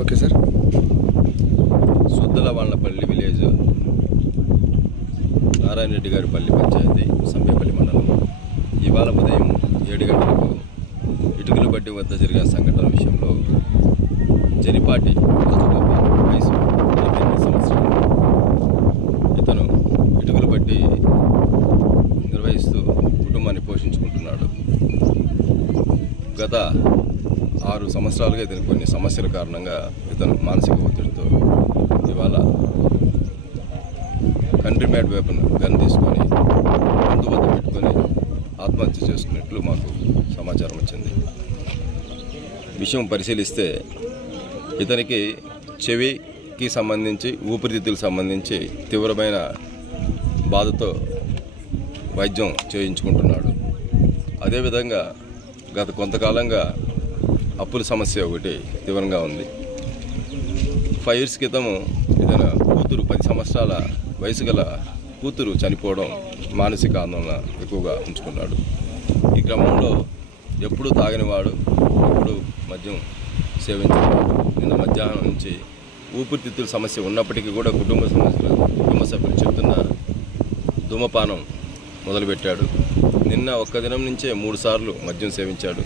Okay sir. Suddalavallapalli village, Narayana Reddy గారి పల్లి పంచాయతీ, సంబేపల్లి మండలం. ఇవాళ ఉదయం 7 గంటలకు ఇటుకలు బట్టి వద్ద జరిగిన సంఘటన విషయంలో జరిపాటి రాజగోపాల్, వయసు 48 సంవత్సరాలు, ఇతను ఇటుకలు బట్టి నిర్వహిస్తూ కుటుంబాన్ని పోషించుకుంటున్నాడు. గత 6 సంవత్సరాలుగా ఇతను కొన్ని సమస్యల కారణంగా ఇతను మానసిక ఒత్తిడితో ఇవాళ కంట్రీ మేడ్ వెపన్ గన్ తీసుకొని ముందు వద్ద పెట్టుకొని ఆత్మహత్య చేసుకున్నట్లు మాకు సమాచారం వచ్చింది. విషయం పరిశీలిస్తే ఇతనికి చెవికి సంబంధించి, ఊపిరితిత్తులకు సంబంధించి తీవ్రమైన బాధతో వైద్యం చేయించుకుంటున్నాడు. అదేవిధంగా గత కొంతకాలంగా అప్పుల సమస్య ఒకటి తీవ్రంగా ఉంది. 5 years క్రితము ఇతను కూతురు, 10 సంవత్సరాల వయసు గల కూతురు చనిపోవడం మానసిక ఆందోళన ఎక్కువగా ఉంచుకున్నాడు. ఈ క్రమంలో ఎప్పుడు తాగనివాడు, ఎప్పుడు మద్యం సేవించేవాడు. నిన్న మధ్యాహ్నం నుంచి ఊపిరితిత్తుల సమస్య ఉన్నప్పటికీ కూడా కుటుంబ సభ్యులు చెప్తున్న ధూమపానం మొదలుపెట్టాడు. నిన్న ఒక్క దినం నుంచే 3 సార్లు మద్యం సేవించాడు.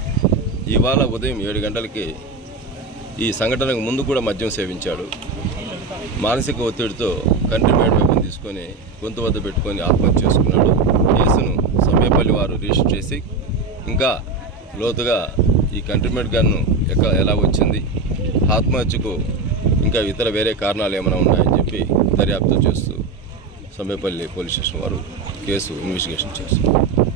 ఇవాళ ఉదయం 7 గంటలకి ఈ సంఘటనకు ముందు కూడా మద్యం సేవించాడు. మానసిక ఒత్తిడితో కంట్రీ మేడ్ వెపన్ తీసుకొని గొంతు వద్ద పెట్టుకొని ఆత్మహత్య చేసుకున్నాడు. కేసును సంబేపల్లి వారు రిజిస్టర్ చేసి ఇంకా లోతుగా ఈ కంట్రీ మేడ్ గన్ను ఎలా వచ్చింది, ఆత్మహత్యకు ఇంకా ఇతర వేరే కారణాలు ఏమైనా ఉన్నాయని చెప్పి దర్యాప్తు చేస్తూ సంబేపల్లి పోలీస్ స్టేషన్ వారు కేసు ఇన్వెస్టిగేషన్ చేస్తున్నారు.